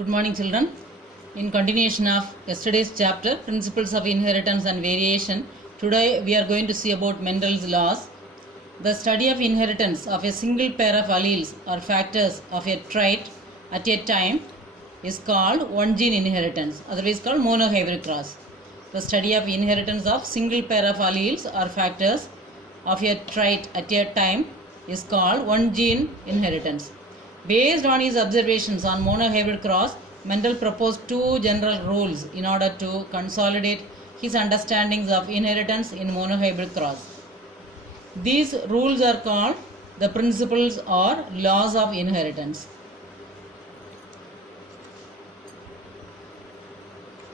Good morning, children. In continuation of yesterday's chapter, Principles of Inheritance and Variation, today we are going to see about Mendel's laws. The study of inheritance of a single pair of alleles or factors of a trait at a time is called one-gene inheritance, otherwise called monohybrid cross. The study of inheritance of single pair of alleles or factors of a trait at a time is called one-gene inheritance. Based on his observations on monohybrid cross, Mendel proposed two general rules in order to consolidate his understandings of inheritance in monohybrid cross. These rules are called the principles or laws of inheritance.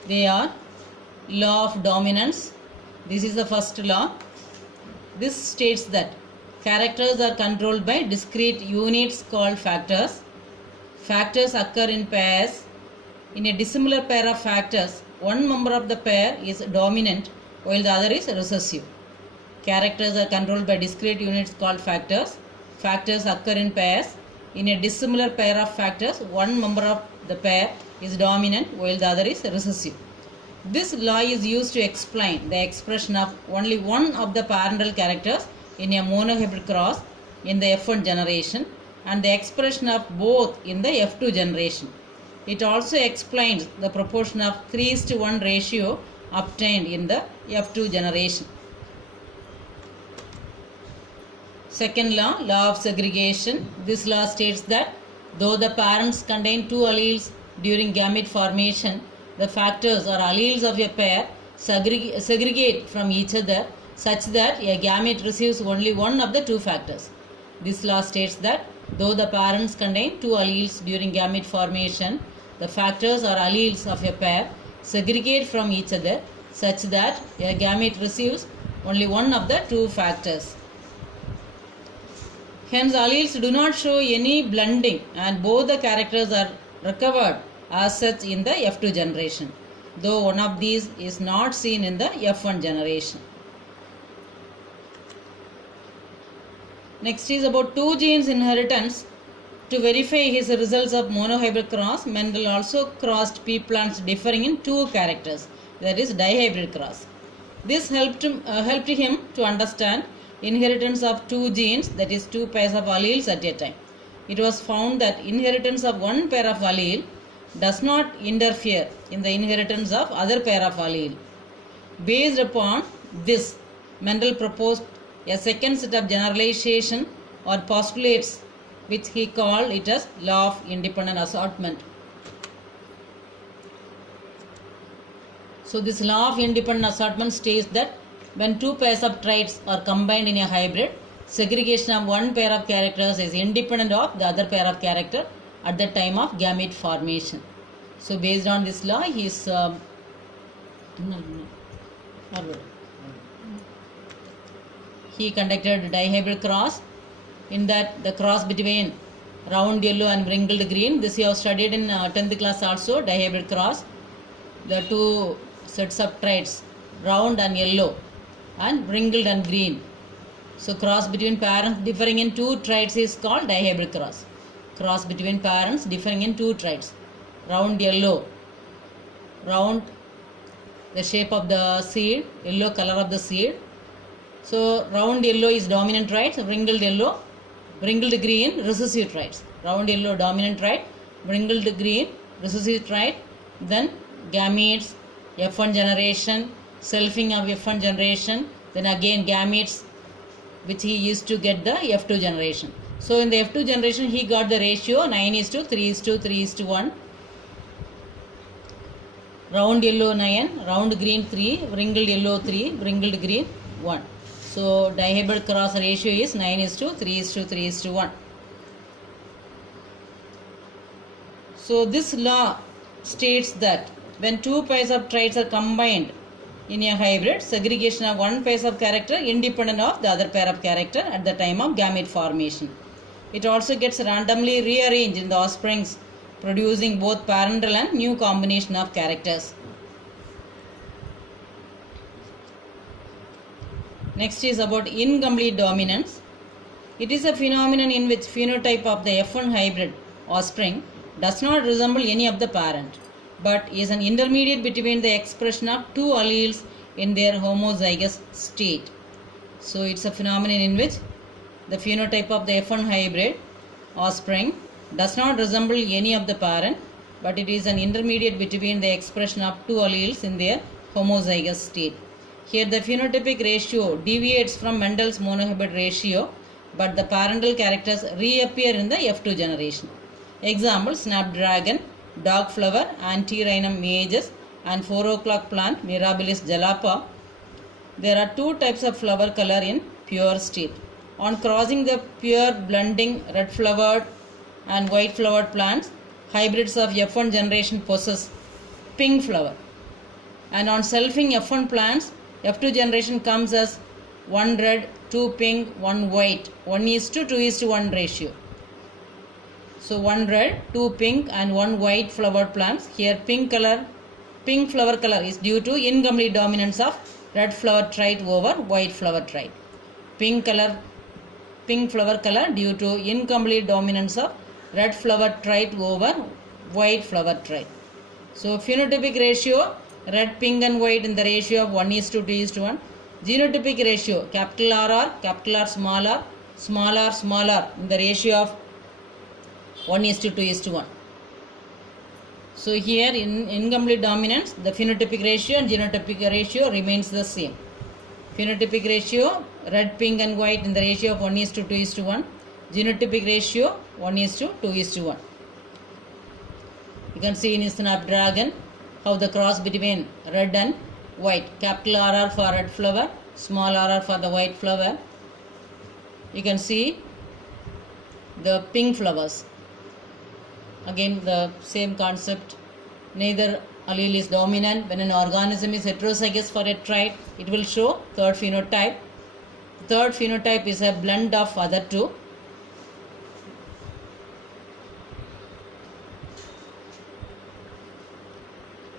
They are law of dominance. This is the first law. This states that characters are controlled by discrete units called factors. Factors occur in pairs. In a dissimilar pair of factors, one member of the pair is dominant while the other is recessive. Characters are controlled by discrete units called factors. Factors occur in pairs. In a dissimilar pair of factors, one member of the pair is dominant while the other is recessive. This law is used to explain the expression of only one of the parental characters in a monohybrid cross in the F1 generation and the expression of both in the F2 generation. It also explains the proportion of 3:1 ratio obtained in the F2 generation. Second law, law of segregation. This law states that though the parents contain two alleles during gamete formation, the factors or alleles of a pair segregate from each other such that a gamete receives only one of the two factors. This law states that though the parents contain two alleles during gamete formation, the factors or alleles of a pair segregate from each other such that a gamete receives only one of the two factors. Hence, alleles do not show any blending and both the characters are recovered as such in the F2 generation, though one of these is not seen in the F1 generation. Next is about two genes inheritance. To verify his results of monohybrid cross, Mendel also crossed pea plants differing in two characters, that is dihybrid cross. This helped him to understand inheritance of two genes, that is two pairs of alleles at a time. It was found that inheritance of one pair of allele does not interfere in the inheritance of other pair of allele. Based upon this, Mendel proposed a second set of generalization or postulates which he called it as law of independent assortment. So this law of independent assortment states that when two pairs of traits are combined in a hybrid, segregation of one pair of characters is independent of the other pair of character at the time of gamete formation. So based on this law, he conducted dihybrid cross. In that, the cross between round yellow and wrinkled green, this you have studied in 10th class also, dihybrid cross. The two sets of traits, round and yellow and wrinkled and green. So cross between parents differing in two traits is called dihybrid cross. Cross between parents differing in two traits. Round yellow, round the shape of the seed, yellow color of the seed. So round yellow is dominant traits, wrinkled yellow, wrinkled green, recessive traits. Round yellow dominant trait, wrinkled green, recessive trait. Then gametes, F1 generation, selfing of F1 generation. Then again gametes which he used to get the F2 generation. So in the F2 generation he got the ratio 9:3:3:1. Round yellow 9, round green 3, wrinkled yellow 3, wrinkled green 1. So dihybrid cross ratio is 9:3:3:1. So this law states that when two pairs of traits are combined in a hybrid, segregation of one pair of character independent of the other pair of character at the time of gamete formation. It also gets randomly rearranged in the offsprings, producing both parental and new combination of characters. Next is about incomplete dominance. It is a phenomenon in which phenotype of the F1 hybrid offspring does not resemble any of the parent, but is an intermediate between the expression of two alleles in their homozygous state. So it's a phenomenon in which the phenotype of the F1 hybrid offspring does not resemble any of the parent, but it is an intermediate between the expression of two alleles in their homozygous state. Here the phenotypic ratio deviates from Mendel's monohybrid ratio, but the parental characters reappear in the F2 generation. Example: snapdragon, dogflower, Antirrhinum mages, and 4 o'clock plant Mirabilis jalapa. There are two types of flower color in pure state. On crossing the pure blending red flowered and white flowered plants, hybrids of F1 generation possess pink flower. And on selfing F1 plants, F2 generation comes as 1 red, 2 pink, 1 white, 1:2:1 ratio. So 1 red, 2 pink and 1 white flowered plants. Here pink flower color is due to incomplete dominance of red flower trait over white flower trait. Pink flower color due to incomplete dominance of red flower trait over white flower trait. So phenotypic ratio red, pink and white in the ratio of 1:2:1. Genotypic ratio capital R, small r in the ratio of 1:2:1. So here in incomplete dominance, the phenotypic ratio and genotypic ratio remains the same. Phenotypic ratio red, pink and white in the ratio of 1:2:1. Genotypic ratio 1:2:1. You can see in snapdragon how the cross between red and white, capital RR for red flower, small rr for the white flower. You can see the pink flowers. Again the same concept, neither allele is dominant. When an organism is heterozygous for a trait, it will show third phenotype. Third phenotype is a blend of other two.